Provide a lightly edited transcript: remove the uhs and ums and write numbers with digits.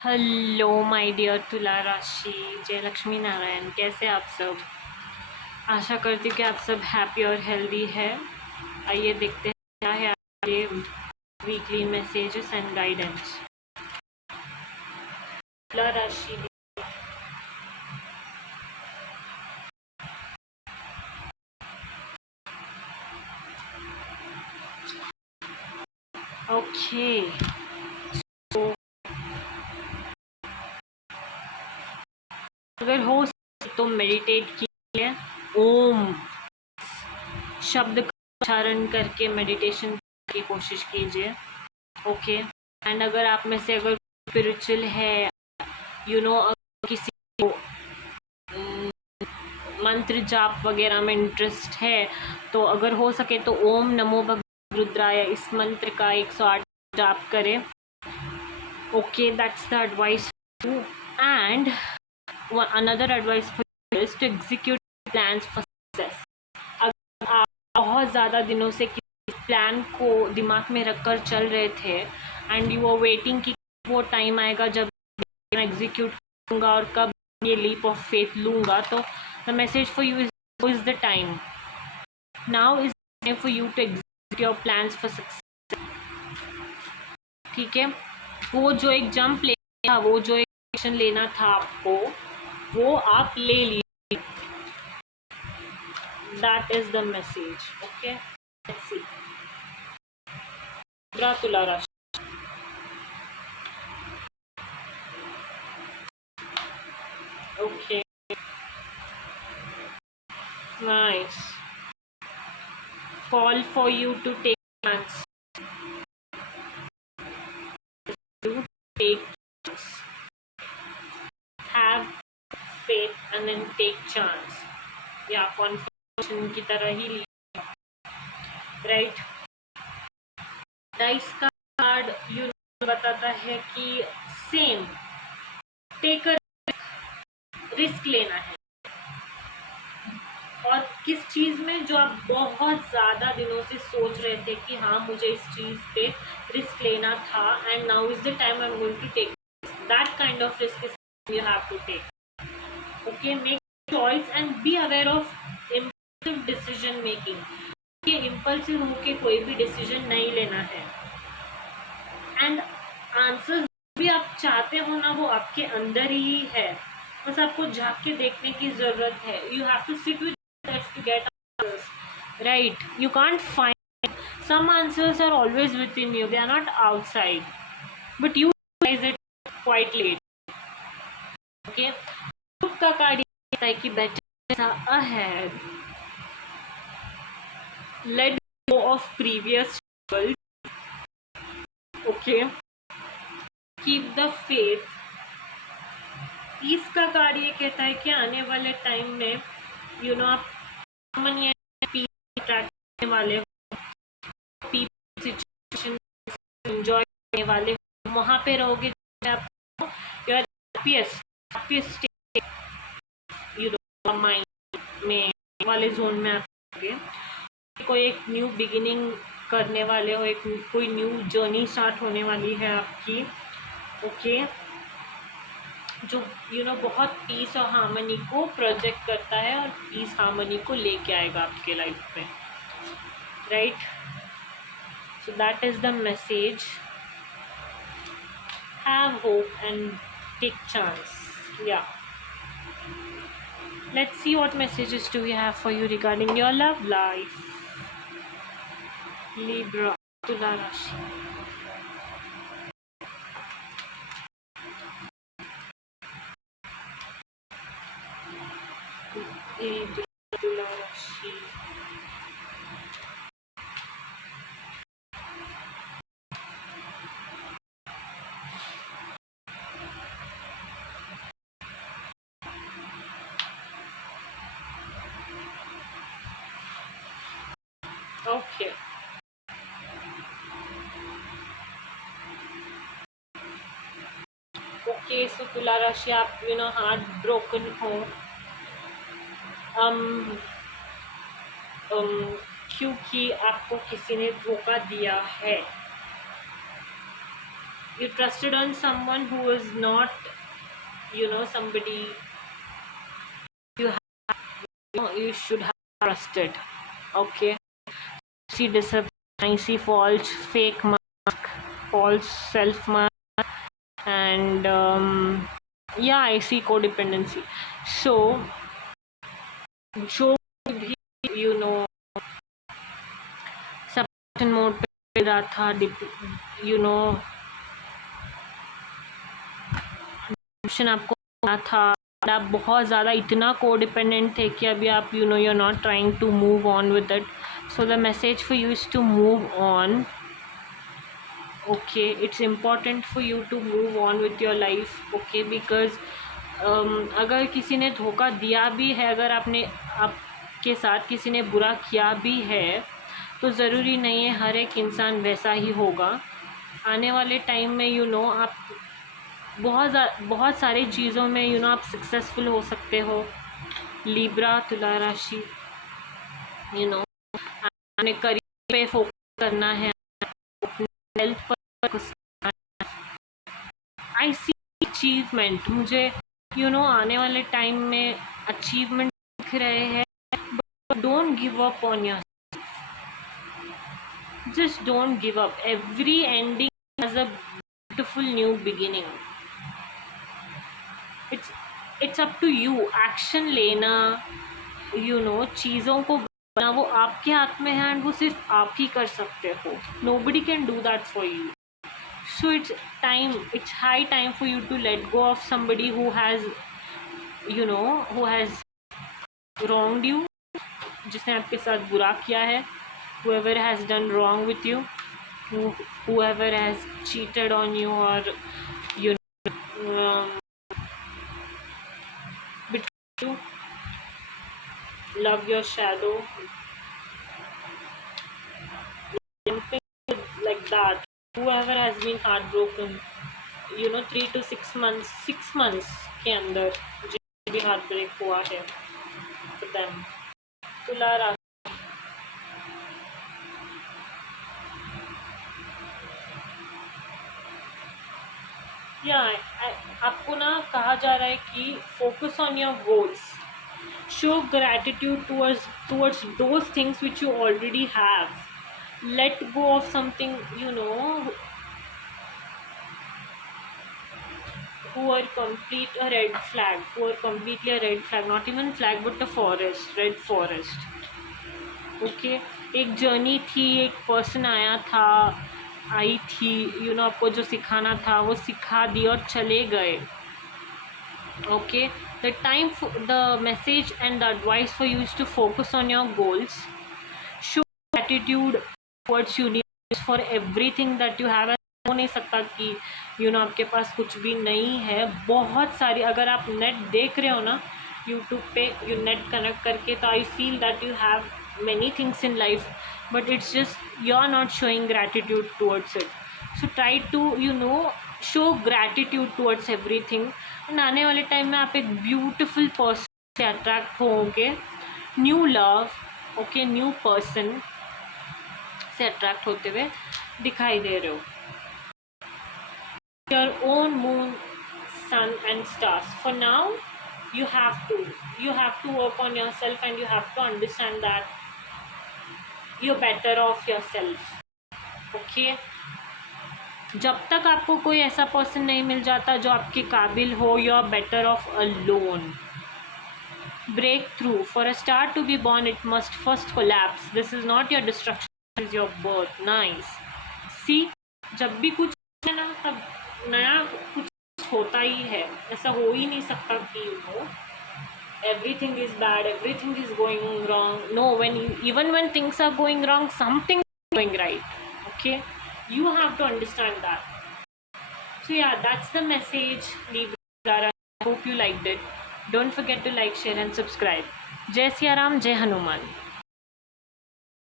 Hello my dear तुला राशि, जय लक्ष्मी नारायण। कैसे आप सब? आशा करती हूँ कि आप सब हैप्पी और हेल्दी है। आइए देखते हैं क्या है आपके वीकली मैसेजेस एंड गाइडेंस। तुला राशि। ओके, तो अगर हो सके तो मेडिटेट कीजिए। ओम शब्द का उच्चारण करके मेडिटेशन की कोशिश कीजिए। ओके, एंड अगर स्पिरिचुअल है, किसी को मंत्र जाप वगैरह में इंटरेस्ट है, तो अगर हो सके तो ओम नमो भगवते रुद्राय इस मंत्र का 108 जाप करें। Okay, that's the advice. And another advice for is to execute plans for success. अगर आप बहुत ज़्यादा दिनों से किसी प्लान को दिमाग में रखकर चल रहे थे एंड यू आर वेटिंग कि वो टाइम आएगा जब मैं एग्जीक्यूट करूँगा और कब ये लीप ऑफ फेथ लूँगा, तो the message for you is the time. Now is the time for you to execute your plans for success. ठीक है, वो जो एक जंप लेना था, वो जो एक एक्शन लेना था आपको, वो आप ले लीजिए। That is the message. Okay, let's see. तुला राशि। Okay, nice. Call for you to take chance. To take chance. Have faith and then take chance. या कॉन्फर्मेशन की तरह ही ली, राइट। डाइस का कार्ड यू बताता है कि सेम टेक रिस्क लेना है। और किस चीज़ में? जो आप बहुत ज़्यादा दिनों से सोच रहे थे कि हाँ मुझे इस चीज़ पे रिस्क लेना था, and now is the time I am going to take that kind of risk you have to take. Okay, make choice and be aware of impulsive decision making. ये इम्पल्सिव होके कोई भी डिसीजन नहीं लेना है। And answer भी आप चाहते हो ना, वो आपके अंदर ही है, बस आपको झाँक के देखने की जरूरत है। You have to sit with to get answers, right? You can't find, some answers are always within you, they are not outside, but you realize it quite late. Okay, का कार्ड कहता है कि better ahead, let go of previous struggle. Okay, keep the faith. इसका card ये कहता है कि आने वाले टाइम में आप करने वाले हो, सिचुएशन एंजॉय करने वाले हो, वहाँ पे रहोगे आपको माइंड में वाले जोन में आप कोई एक न्यू बिगिनिंग करने वाले हो, एक कोई न्यू जर्नी स्टार्ट होने वाली है आपकी। ओके, जो बहुत पीस और हार्मनी को प्रोजेक्ट करता है और पीस हार्मनी को लेके आएगा आपके लाइफ में, right? So that is the message. Have hope and take chance. या let's see what messages do we have for you regarding your love life. Libra, Tula Rashi. Tula Rashi. Okay. Okay, so Tula Rashi, आप heart broken हो, क्योंकि आपको किसी ने धोखा दिया है। you trusted on someone who is not, somebody you you should have trusted. Okay, see disappointment, I see false fake mask, false self mask, and yeah, I see codependency. So जो भी सपोर्ट मोड पे रहा था, depression आपको आ था, आप बहुत ज़्यादा इतना कोडिपेंडेंट थे कि अभी आप you are not trying to move on with it. So the message for you is to move on. Okay, it's important for you to move on with your life. Okay, because अगर किसी ने धोखा दिया भी है, अगर आपके साथ किसी ने बुरा किया भी है, तो ज़रूरी नहीं है हर एक इंसान वैसा ही होगा. आने वाले टाइम में आप बहुत सारी चीज़ों में आप सक्सेसफुल हो सकते हो. लिब्रा, तुला राशि, अपने करियर पे फोकस करना है, अपने हेल्थ पर फोकस करना है. आई सी अचीवमेंट, मुझे आने वाले टाइम में अचीवमेंट दिख रहे हैं. But don't give up on your, just don't give up. Every ending has a beautiful new beginning. It's up to you. Action लेना, चीज़ों को बनाना, वो आपके हाथ में है, एंड वो सिर्फ आप ही कर सकते हो. Nobody can do that for you. So it's high time for you to let go of somebody who has wronged you, जिसने आपके साथ बुरा किया है. Whoever has done wrong with you, whoever has cheated on you, or betrayed you, love your shadow, like that. Whoever has been heartbroken, 3 to 6 months, 6 months के अंदर जो भी heartbreak हुआ है for them. तुला राशि, आपको ना कहा जा रहा है कि focus on your goals, show gratitude towards those things which you already have. Let go of something who are completely a red flag, not even flag but a red forest. Okay, एक journey थी, एक person I थी, आपको जो सिखाना था वो सिखा दिया और चले गए. Okay, the time, the message and the advice for you is to focus on your goals, show gratitude towards universe for everything that you have. हो नहीं सकता कि आपके पास कुछ भी नहीं है. बहुत सारी, अगर आप नेट देख रहे हो ना यूट्यूब पे, नेट कनेक्ट करके, तो I feel that you have many things in life, but it's just you're not showing gratitude towards it. So try to show gratitude towards everything, and आने वाले टाइम में आप एक ब्यूटिफुल पर्सन से attract होंगे. New love, okay, new person से attract होते हुए दिखाई दे रहे हो. Your own moon, sun and stars. For now you have to work on yourself, and you have to understand that you're better off yourself. Okay, जब तक आपको कोई ऐसा पर्सन नहीं मिल जाता जो आपके काबिल हो, you're better off alone. Breakthrough. For a star to be born, it must first collapse. This is not your destruction, this is your birth. Nice. See, जब भी कुछ है ना, तब नया कुछ होता ही है. ऐसा हो ही नहीं सकता कि everything is bad, everything is going wrong. No, even when things are going wrong, something is going right. Okay, you have to understand that. So yeah, that's the message, Libra. I hope you liked it. Don't forget to like, share and subscribe. Jai Siya Ram, Jai Hanuman.